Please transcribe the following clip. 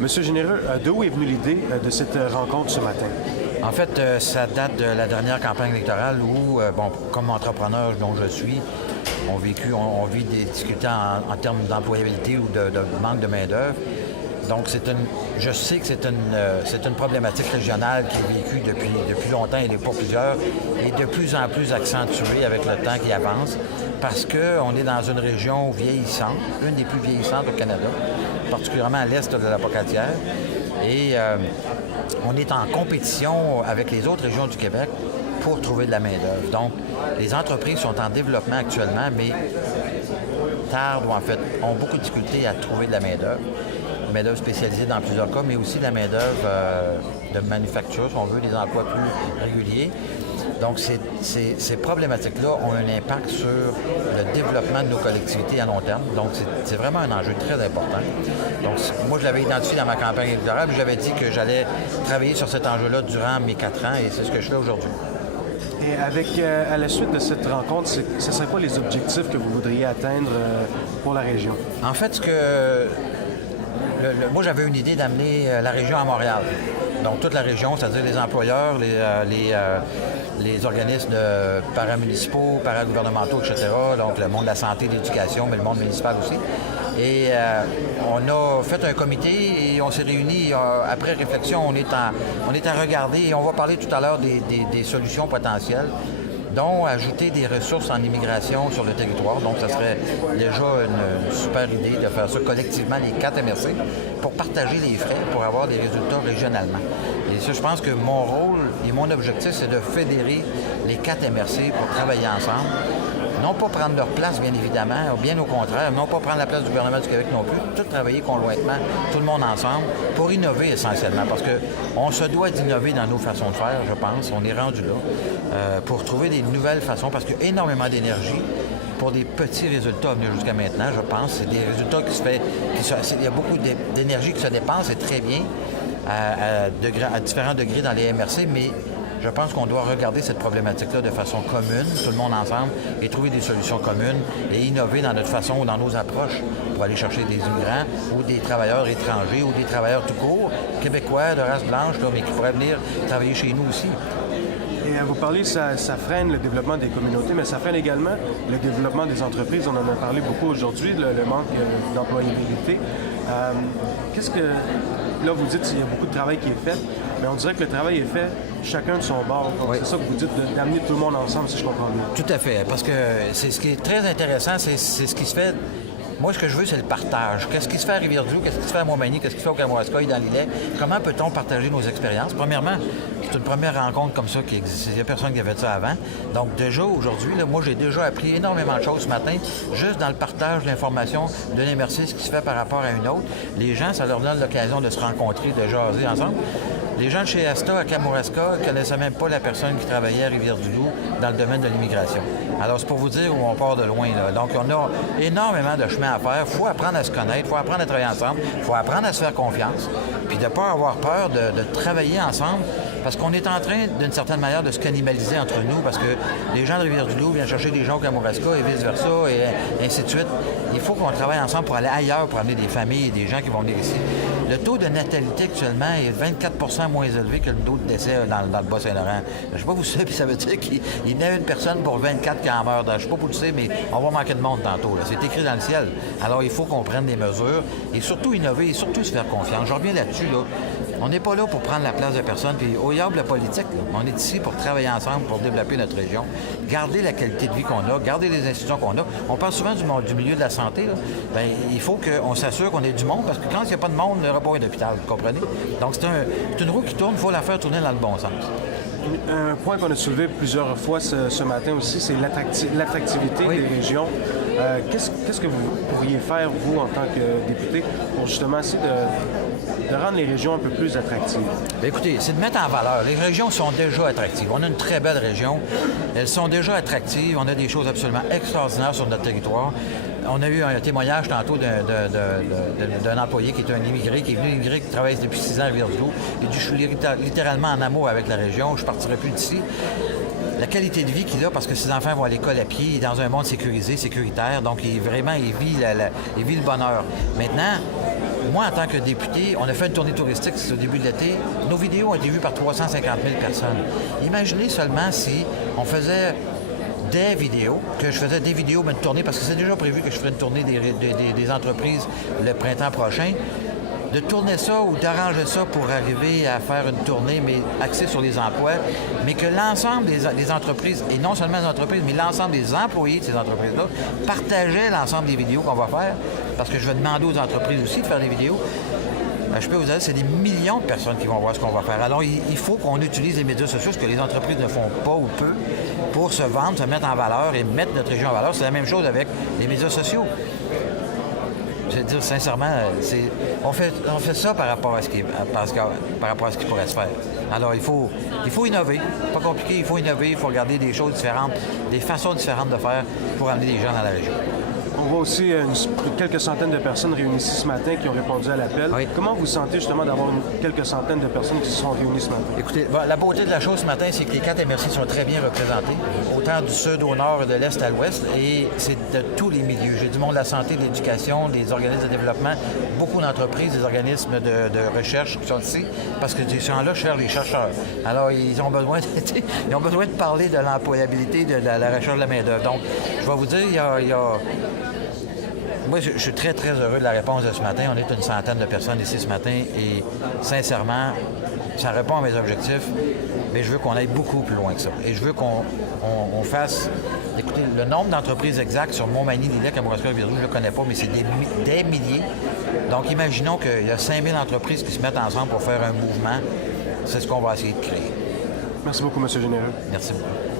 Monsieur Généreux, d'où est venue l'idée de cette rencontre ce matin? En fait, ça date de la dernière campagne électorale où, comme entrepreneur dont je suis, on vit des difficultés en termes d'employabilité ou de manque de main-d'œuvre. Donc, je sais que c'est une problématique régionale qui est vécue depuis longtemps et pour plusieurs, et de plus en plus accentuée avec le temps qui avance, parce qu'on est dans une région vieillissante, une des plus vieillissantes au Canada, particulièrement à l'est de la Pocatière. Et on est en compétition avec les autres régions du Québec pour trouver de la main-d'œuvre. Donc, les entreprises sont en développement actuellement, mais tardent ou en fait ont beaucoup de difficultés à trouver de la main-d'œuvre spécialisée dans plusieurs cas, mais aussi de la main-d'œuvre de manufacture, si on veut, des emplois plus réguliers. Donc, ces problématiques-là ont un impact sur le développement de nos collectivités à long terme. Donc, c'est vraiment un enjeu très important. Donc, moi, je l'avais identifié dans ma campagne électorale, puis j'avais dit que j'allais travailler sur cet enjeu-là durant mes 4 ans, et c'est ce que je fais aujourd'hui. Et à la suite de cette rencontre, ce serait quoi les objectifs que vous voudriez atteindre pour la région? En fait, moi, j'avais une idée d'amener la région à Montréal. Donc, toute la région, c'est-à-dire les employeurs, les organismes paramunicipaux, paragouvernementaux, etc., donc le monde de la santé, de l'éducation, mais le monde municipal aussi. Et on a fait un comité et on s'est réunis. Après réflexion, on est à regarder et on va parler tout à l'heure des solutions potentielles, dont ajouter des ressources en immigration sur le territoire. Donc, ça serait déjà une super idée de faire ça collectivement, les 4 MRC, pour partager les frais, pour avoir des résultats régionalement. Et ça, je pense que mon rôle et mon objectif, c'est de fédérer les 4 MRC pour travailler ensemble. Non pas prendre leur place, bien évidemment, ou bien au contraire, non pas prendre la place du gouvernement du Québec non plus, tout travailler conjointement, tout le monde ensemble, pour innover essentiellement, parce qu'on se doit d'innover dans nos façons de faire, je pense, on est rendu là, pour trouver des nouvelles façons, parce qu'il y a énormément d'énergie pour des petits résultats à venir jusqu'à maintenant, je pense. C'est des résultats il y a beaucoup d'énergie qui se dépense, c'est très bien, à différents degrés dans les MRC, mais je pense qu'on doit regarder cette problématique-là de façon commune, tout le monde ensemble, et trouver des solutions communes et innover dans notre façon ou dans nos approches pour aller chercher des immigrants ou des travailleurs étrangers ou des travailleurs tout court, québécois, de race blanche, là, mais qui pourraient venir travailler chez nous aussi. Et vous parlez, ça freine le développement des communautés, mais ça freine également le développement des entreprises. On en a parlé beaucoup aujourd'hui, le manque d'employabilité. Là, vous dites qu'il y a beaucoup de travail qui est fait, mais on dirait que le travail est fait chacun de son bord. Donc, oui. C'est ça que vous dites, d'amener tout le monde ensemble, si je comprends bien. Tout à fait, parce que c'est ce qui est très intéressant, c'est ce qui se fait. Moi, ce que je veux, c'est le partage. Qu'est-ce qui se fait à Rivière-du-Loup? Qu'est-ce qui se fait à Montmagny? Qu'est-ce qui se fait au Kamouraska et dans l'îlet? Comment peut-on partager nos expériences? Premièrement, c'est une première rencontre comme ça qui existe. Il n'y a personne qui a fait ça avant. Donc, déjà, aujourd'hui, moi, j'ai déjà appris énormément de choses ce matin, juste dans le partage de l'information d'une MRC, ce qui se fait par rapport à une autre. Les gens, ça leur donne l'occasion de se rencontrer, de jaser ensemble. Les gens de chez Asta à Kamouraska ne connaissaient même pas la personne qui travaillait à Rivière-du-Loup dans le domaine de l'immigration. Alors, c'est pour vous dire où on part de loin, là. Donc, on a énormément de chemin à faire. Il faut apprendre à se connaître, il faut apprendre à travailler ensemble, il faut apprendre à se faire confiance, puis de ne pas avoir peur de travailler ensemble, parce qu'on est en train, d'une certaine manière, de se cannibaliser entre nous, parce que les gens de Rivière-du-Loup viennent chercher des gens au Kamouraska et vice-versa, et ainsi de suite. Il faut qu'on travaille ensemble pour aller ailleurs, pour amener des familles et des gens qui vont venir ici. Le taux de natalité actuellement est 24 moins élevé que le taux de décès dans le Bas-Saint-Laurent. Je ne sais pas vous savez, puis ça veut dire qu'il y en a une personne pour 24 qui en meurt. Je ne sais pas vous le savez, mais on va manquer de monde tantôt. Là. C'est écrit dans le ciel. Alors, il faut qu'on prenne des mesures et surtout innover et surtout se faire confiance. Je reviens là-dessus. Là. On n'est pas là pour prendre la place de personne. Puis au diable la politique, là. On est ici pour travailler ensemble, pour développer notre région, garder la qualité de vie qu'on a, garder les institutions qu'on a. On parle souvent du milieu de la santé. Là. Bien, il faut qu'on s'assure qu'on ait du monde, parce que quand il n'y a pas de monde, il n'y aura pas un hôpital, vous comprenez? Donc, c'est une roue qui tourne, il faut la faire tourner dans le bon sens. Un point qu'on a soulevé plusieurs fois ce matin aussi, c'est l'attractivité des régions. Qu'est-ce que vous pourriez faire, vous, en tant que député, pour justement essayer de rendre les régions un peu plus attractives? Bien, écoutez, c'est de mettre en valeur. Les régions sont déjà attractives. On a une très belle région. Elles sont déjà attractives. On a des choses absolument extraordinaires sur notre territoire. On a eu un témoignage tantôt d'un employé qui est un immigré, qui est venu immigrer, qui travaille depuis 6 ans à Rivière-du-Loup. Il dit, je suis littéralement en amour avec la région, je ne partirai plus d'ici. La qualité de vie qu'il a, parce que ses enfants vont à l'école à pied, il est dans un monde sécurisé, sécuritaire, donc il vit le bonheur. Maintenant, moi, en tant que député, on a fait une tournée touristique au début de l'été. Nos vidéos ont été vues par 350 000 personnes. Imaginez seulement si on faisait des vidéos, que je faisais des vidéos, mais une tournée, parce que c'est déjà prévu que je ferais une tournée des entreprises le printemps prochain. De tourner ça ou d'arranger ça pour arriver à faire une tournée, mais axée sur les emplois, mais que l'ensemble des entreprises, et non seulement les entreprises, mais l'ensemble des employés de ces entreprises-là, partageaient l'ensemble des vidéos qu'on va faire, parce que je vais demander aux entreprises aussi de faire des vidéos. Ben, je peux vous dire, c'est des millions de personnes qui vont voir ce qu'on va faire. Alors, il faut qu'on utilise les médias sociaux, ce que les entreprises ne font pas ou peu, pour se vendre, se mettre en valeur et mettre notre région en valeur. C'est la même chose avec les médias sociaux. Je veux dire, sincèrement, on fait ça par rapport à ce qui pourrait se faire. Alors, il faut innover. Pas compliqué, il faut innover, il faut regarder des choses différentes, des façons différentes de faire pour amener les gens dans la région. On voit aussi quelques centaines de personnes réunies ici ce matin qui ont répondu à l'appel. Oui. Comment vous sentez justement d'avoir quelques centaines de personnes qui se sont réunies ce matin? Écoutez, la beauté de la chose ce matin, c'est que les 4 MRC sont très bien représentés, autant du sud au nord et de l'est à l'ouest, et c'est de tous les milieux. J'ai du monde de la santé, de l'éducation, des organismes de développement, beaucoup d'entreprises, des organismes de recherche qui sont ici, parce que ces gens-là cherchent des chercheurs. Alors, ils ont besoin de parler de l'employabilité, de la recherche de la main-d'œuvre. Donc, je vais vous dire, il y a moi, je suis très, très heureux de la réponse de ce matin. On est une centaine de personnes ici ce matin et sincèrement, ça répond à mes objectifs, mais je veux qu'on aille beaucoup plus loin que ça. Et je veux qu'on fasse... Écoutez, le nombre d'entreprises exactes sur Montmagny, Lillec, Kamouraska-Rivière-du-Loup, je ne le connais pas, mais c'est des milliers. Donc, imaginons qu'il y a 5000 entreprises qui se mettent ensemble pour faire un mouvement. C'est ce qu'on va essayer de créer. Merci beaucoup, M. Généreux. Merci beaucoup.